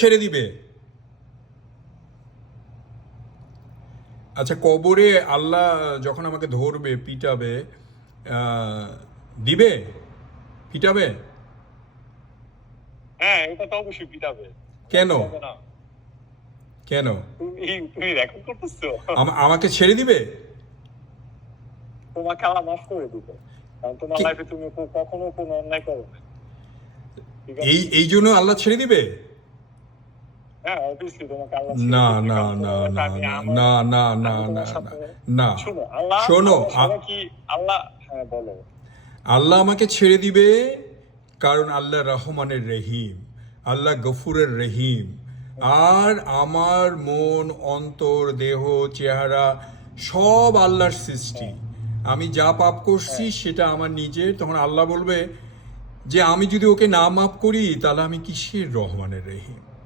ছেড়ে দিবে? আচ্ছা, কবরে আল্লাহ যখন আমাকে ধরবে, পিটাবে, দিবে, পিটাবে? হ্যাঁ, এটা তো অবশ্যই পিটাবে। কেন? হবে না? কেন? তুমি রেকর্ড করতেছো? আমাকে ছেড়ে দিবে? তোমাকে আল্লাহ মাফ করে দিবে, কারণ তোমার লাইফে তুমি কখনো কোনো অন্যায় করো না। ঠিক আছে? এই জন্য আল্লাহ ছেড়ে দিবে? হ্যাঁ, অবভিয়াসলি তোমাকে আল্লাহ না ছেড়ে দিবে, না কারণ না তোমার না লাইফে না আমি না না আমি না তোমার না সাথে না। শোনো, আল্লাহ শোনো, সবাই কি আল্লাহ, হ্যাঁ বলো। আল্লাহ আমাকে ছেড়ে দিবে কারণ আল্লাহ রহমানের রহিম, আল্লাহ গফুরের রহিম। আর আমার মন, অন্তর, দেহ, চেহারা সব আল্লাহর সৃষ্টি। আমি যা পাপ করছি সেটা আমার নিজের। তখন আল্লাহ বলবে যে আমি যদি ওকে না মাফ করি তাহলে আমি কিসের রহমানের রহিম?